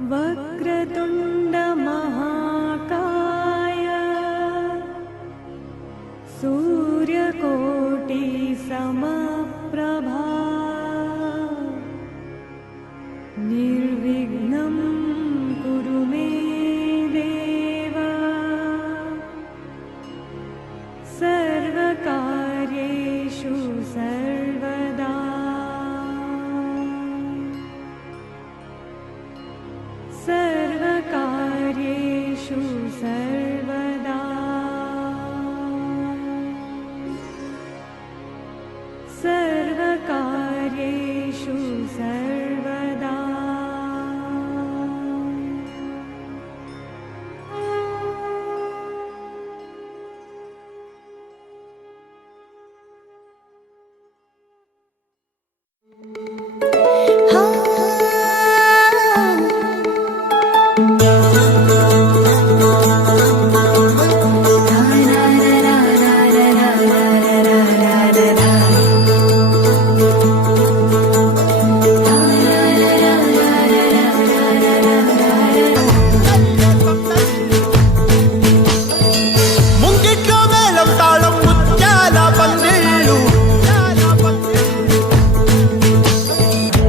वक्रतुण्ड महाकाय सूर्यकोटि समप्रभा निर्विघ्नं कुरु मे देव सर्वकार्येषु सर्वदा सर्वकार्येषु सर्वदा सर्वकार्येषु सर्वदा।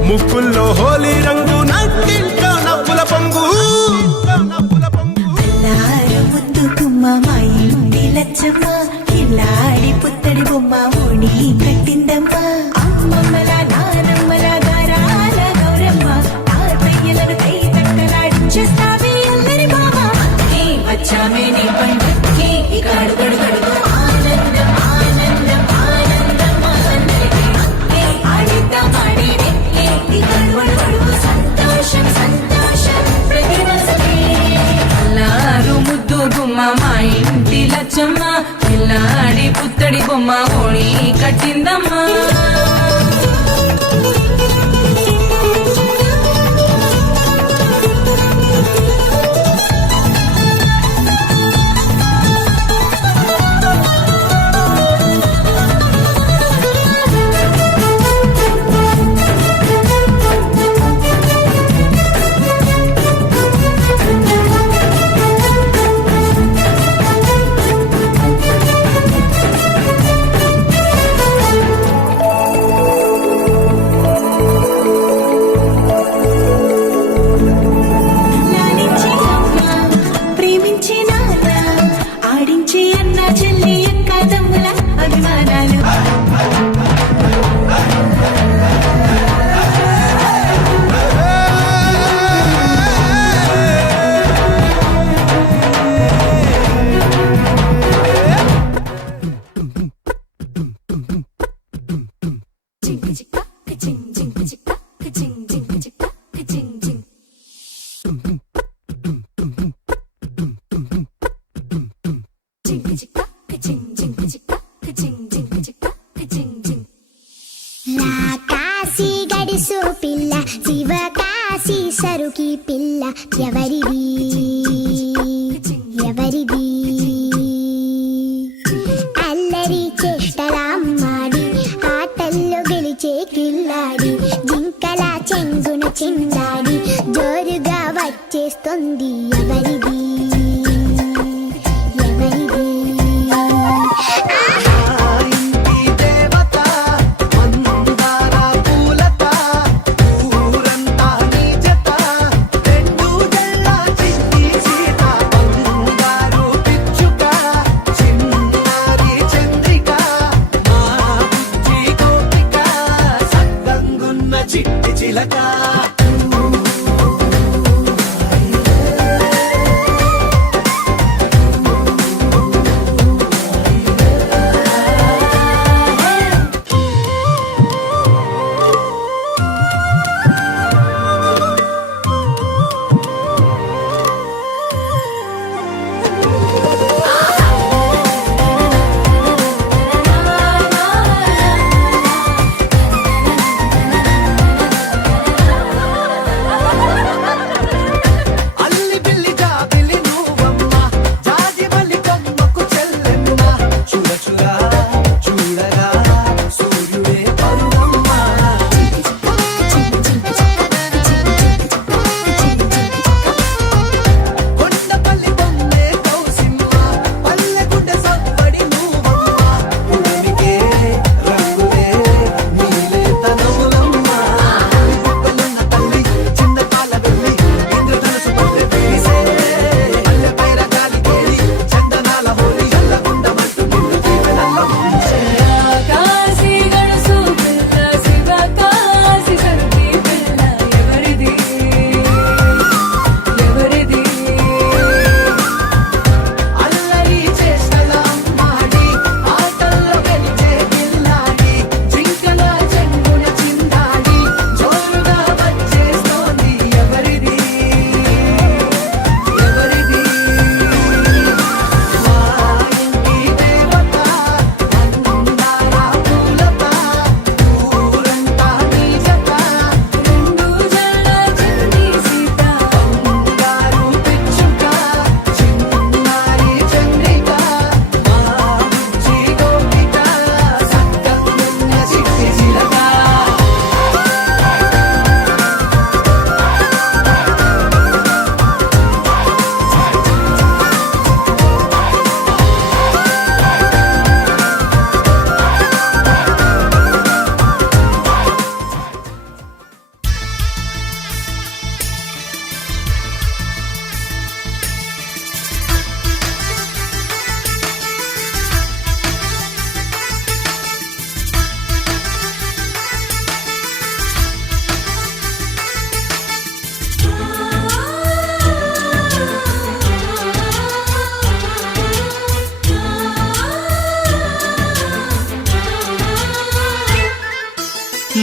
ముక్కుల్లో హోలీ రంగు నట్టింట్లో నవ్వుల పొంగు ముద్దు గుమ్మ మా ఇంటి లచ్చమ్మ ఇల్లాడి పుత్తడి బొమ్మ ఓణి కట్టిందమ్మ అమ్మమ్మల నానమ్మల గారాల గౌరమ్మ తాతయ్యలను కై తట్టలాడించేస్తావే అందరి బామ వచ్చామే నీ పండుగకి ఇకాడు గడుగడుగు ఆనందం ఆనందం ఆనందం అందరికీ ఆడిద్దాం ఆడినే సంతోషం సంతోషం ప్రతివసమే అల్లారు ముద్దు గుమ్మ మా ఇంటి లచ్చమ్మ పిల్లాడి పుత్తడి బొమ్మ ఓణి కట్టిందమ్మా పిల్ల శివకాశి సరుకి పిల్ల ఎవరిది ఎవరిది అల్లరి చేష్టలామ్మాడి ఆటల్లో గెలిచే కిల్లాడి జింకల చెంగున చిందాడి జోరుగా వచ్చేస్తుంది ఎవరిది ఎవరిది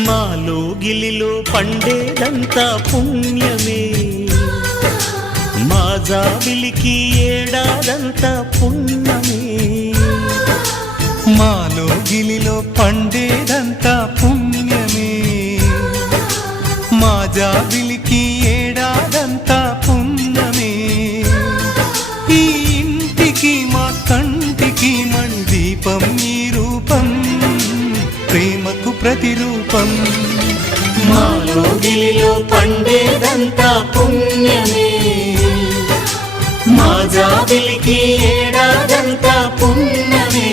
మాలో గిలిలో పండేదంతా పుణ్యమే, మా జాబిలికి ఏడాదంతా పుణ్యమే. మాలో గిలిలో పండేదంతా పుణ్యమే, మా జాబిలికి ఏడాదంతా పుణ్యమే. ఈ ఇంటికి మా కంటికి మణి దీపం ఈ రూపం, ప్రేమకు ప్రతిరూపం. మాలో గిలిలో పండేదంతా పుణ్యమే, మా జాబిలికి ఏడాదంతా పుణ్యమే.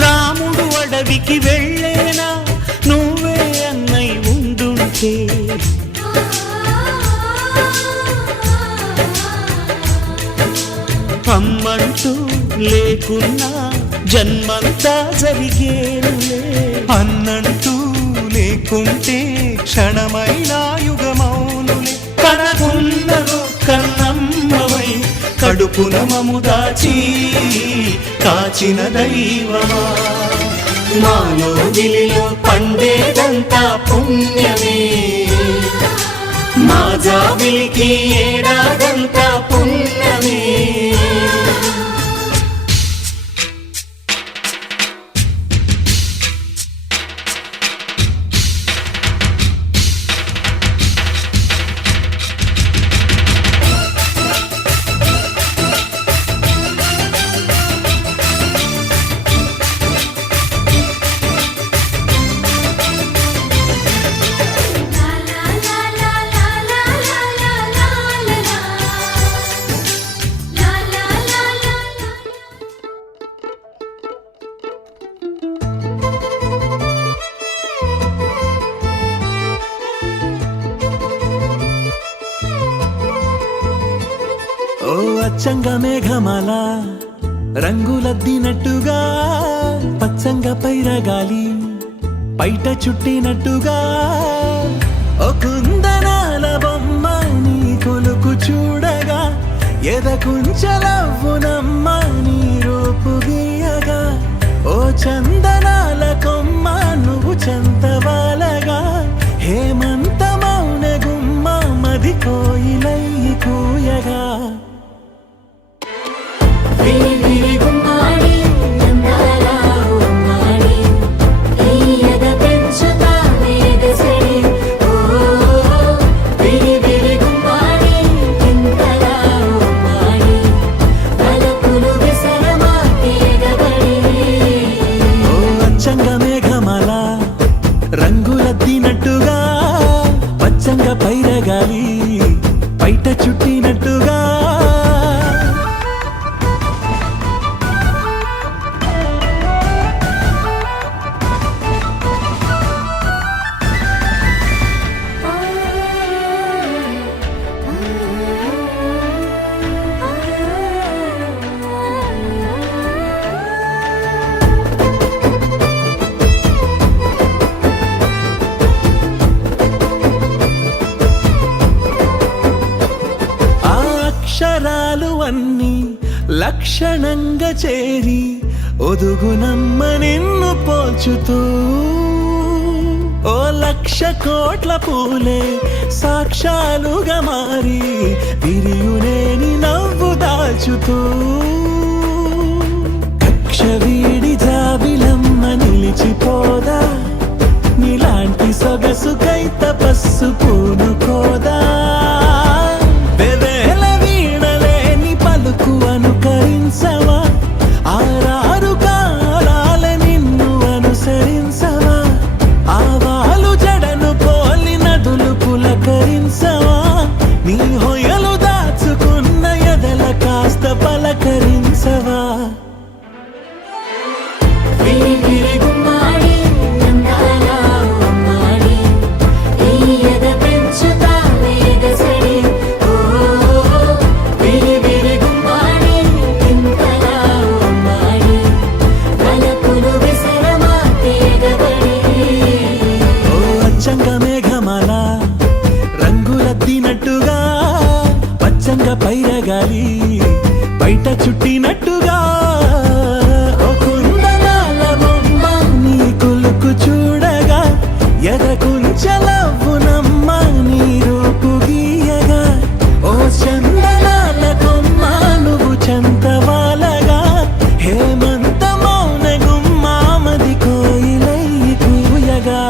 రాముడు అడవికి వెళ్ళేనా నువ్వే అన్నై ఉండుంటే, అమ్మంటూ లేకున్నా జన్మంతా జరిగేనులే. అన్నంటూ లేకుంటే క్షణమైనా యుగమౌనులే. కనగున్నను కన్నమ్మవై కడుపున మము దాచి కాచిన దైవమా. మాలో గిలిలో పండేదంతా పుణ్యమే, మా జాబిలికి ఏడాదంతా పుణ్యమే. ఓ అచ్చంగా మేఘమాల రంగులద్దినట్టుగా, పచ్చంగా పైరగాలి బయట చుట్టినట్టుగా, ఓ కుందనాల బొమ్మ నీ కొలుకు చూడగా, ఎదకుంచలవ్వునమ్మ నీ రూపు గీయగా, ఓ చందనాల కొమ్మ నువ్వు చంతవాలగా, హేమంత మౌన గుమ్మ మది కోయిలై కూయగా. రంగులద్దినట్టుగా పచ్చంగా పైరగాలి బయట చుట్టినట్టుగా. అక్షరాలు అన్నీ లక్షణంగా చేరి ఒదుగునమ్మ నిన్ను పోల్చుతూ, ఓ లక్ష కోట్ల పూలే సాక్షాలుగా మారి విరియునేని నవ్వు దాల్చుతూ, కక్ష వీడి జాబిలమ్మ నిలిచిపోదా, నీలాంటి సొగసుకై తపస్సు పూనుకోదా, వెవేల వీణలేని పలుకు అనుకరించవా, ఆరారు కాలాల నిన్ను అనుసరించవా, ఆవాలు జడను పోలి నదులు పులకరించవా, నీ హొయలు దాచుకున్న ఎదల కాస్త పలకరించవా. గిరి గిరి గుమ్మాడి చుట్టినట్టుగా ఓ కుందనాల బొమ్మ నీ కులుకు చూడగా ఎదకుంచలవ్వునమ్మ నీ రూపు గీయగా ఓ చందనాల కొమ్మ నువ్వు చంతవాలగా హేమంత మౌన గుమ్మామది కోయిలై కూయగా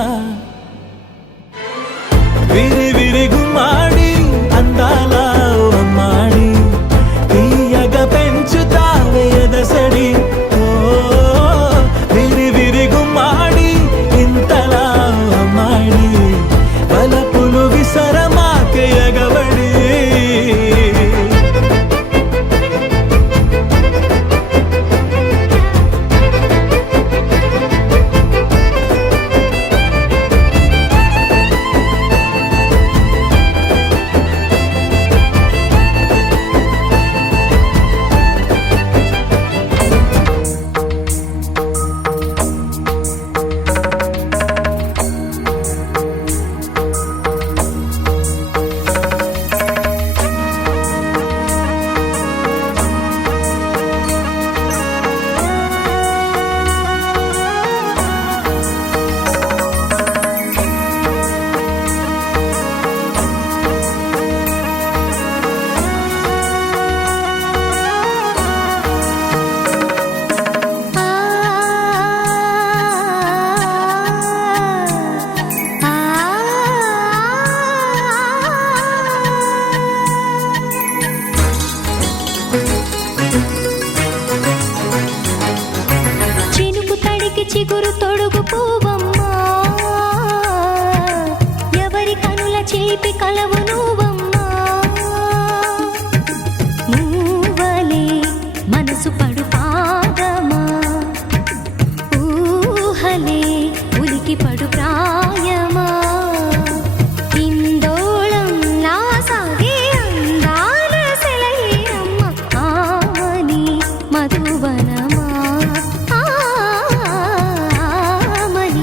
విరి విరి గుమ్మాడి అందాల అమ్మాడి తీయగా పెంచుతావే ఎదసడి ఓ విరి విరి గుమ్మాడి ఇంతలా అమ్మాడి బలపులు విసరమాకే ఎగబడి చినుకు తడికి చిగురు తొడుగు పూవమ్మా ఎవరి కనుల చేపి కలవు నువ్వమ్మా మూవలే మనసు పడు పాదమా ఊహలే ఉలికి పడు ప్రాయమా ఇందోళం నా సాగే అందాల సెలయేరమ్మ ఆమని మధువనమా ఆమని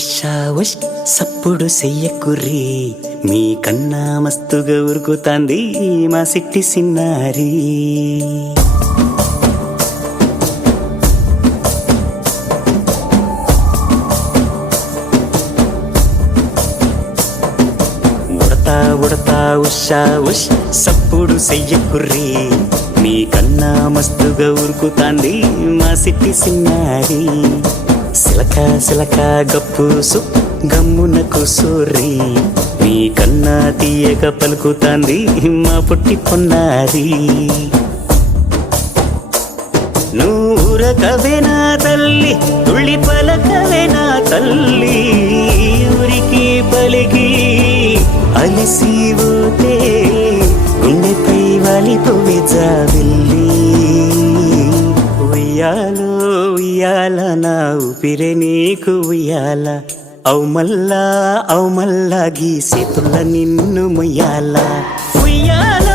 ఉషా ఉష్ సప్పుడు చెయ్యకుర్రి మీ కన్నా మస్తుగా ఉరుకుతాంది మా సిట్టి సిన్నారి ఉడతా ఉడతా ఉషా ఉష్ సప్పుడు చెయ్యకుర్రి మీ కన్నా మస్తుగా ఉరుకుతాంది మా సిట్టి సిన్నారి సిలక సిలక గప్పుసు గమ్మున కూసోర్రి మీ కన్నా తీయక పలుకుతాంది మా పుట్టి పొన్నారి నూరకవేనా తల్లి తుళ్ళి పలకవేనా తల్లి ఊరికి పలికి అలిసిపోతే గుండెపై వాలిపోవే జాబిల్లి ఉయ్యాలో ఉయ్యాల నా ఊపిరే నీకు ఉయ్యాల అవు మల్లా గీసేతుల్ల నిన్ను ముయ్యాల ఉయ్యాల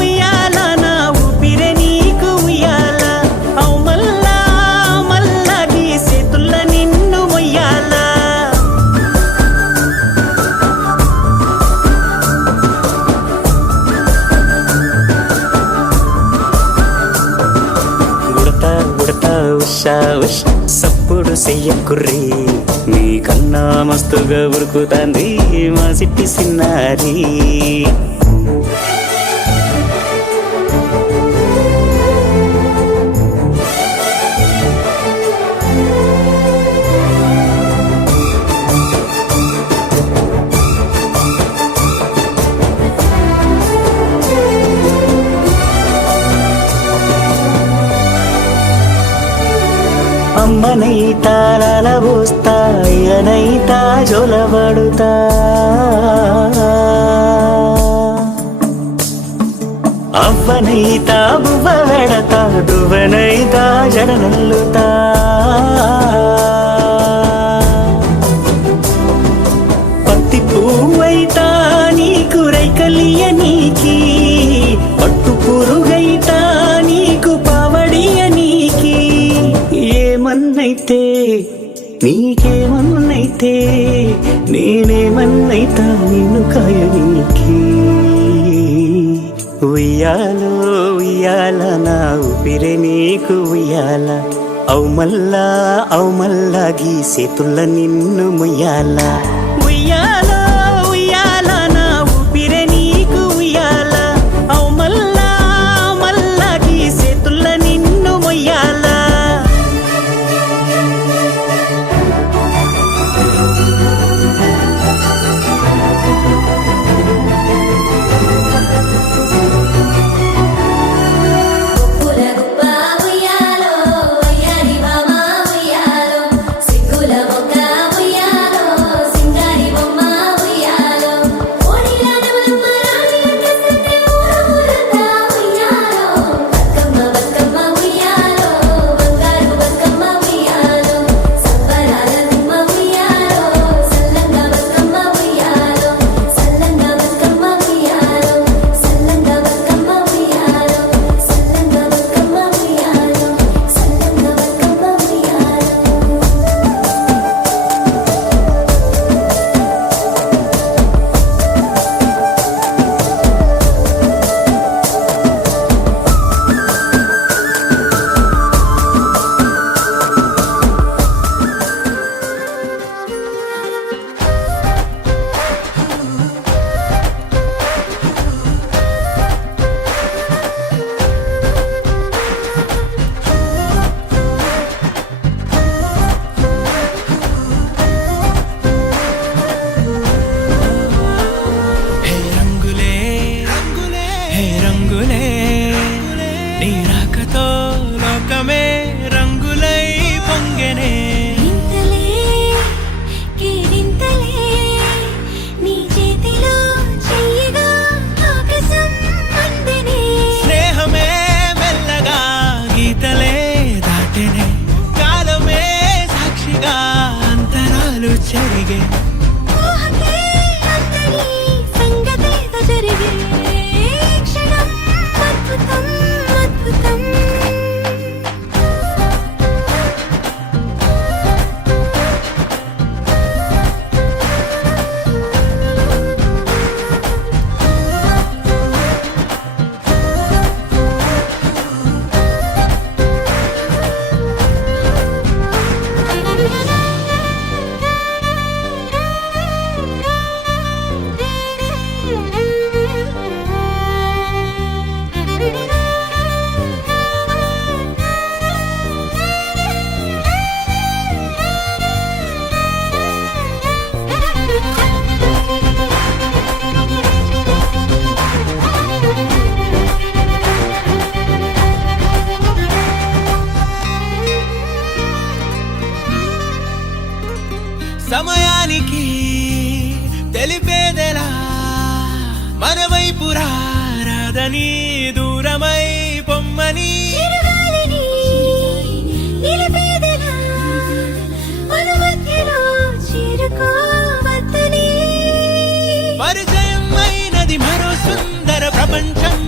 ఉయ్యాల నా ఊపిరే నీకు ఉయ్యాల అవు మల్లా గీసేతుల్ల నిన్ను ముయ్యాల ఉడతా ఉడతా ఉషా ఉష్ సప్పుడు చెయ్యకుర్రి మీ కన్నా మస్తుగా ఉరుకుతాంది మా సిట్టి సిన్నారి అమ్మనైతా లలబోస్తా అయ్యనైతా జొలబడుతా అవ్వనైతా బువ్వ వెడతా దువ్వనైతా జడనల్లుతా పత్తి పువ్వైతా నీకు రైకలియ నీకి పట్టు పురుగైతా నీకు పావడియ నీకి ఏమన్నైతే నీకేమన్నైతే నేనేమన్నైతా నిన్ను కాయనీకి ఉయ్యాలో ఉయ్యాల నా ఊపిరే నీకు ఉయ్యాల అవు మల్లా గీసేతుల్ల నిన్ను ముయ్యాల ఉయ్యాల ఉయ్యాల నా ఊపిరే నీకు ఉయ్యాల అవు మల్లా గీసేతుల్ల నిన్ను ముయ్యాల సిగ్గుల మొక్క ఉయ్యాలో సింగారి బొమ్మ రాదని దూరమై పొమ్మని చిరుగాలిని నిలిపేదెలా మన మధ్యలో చేరుకోవద్దని పరిచయం అయినది మరో సుందర ప్రపంచం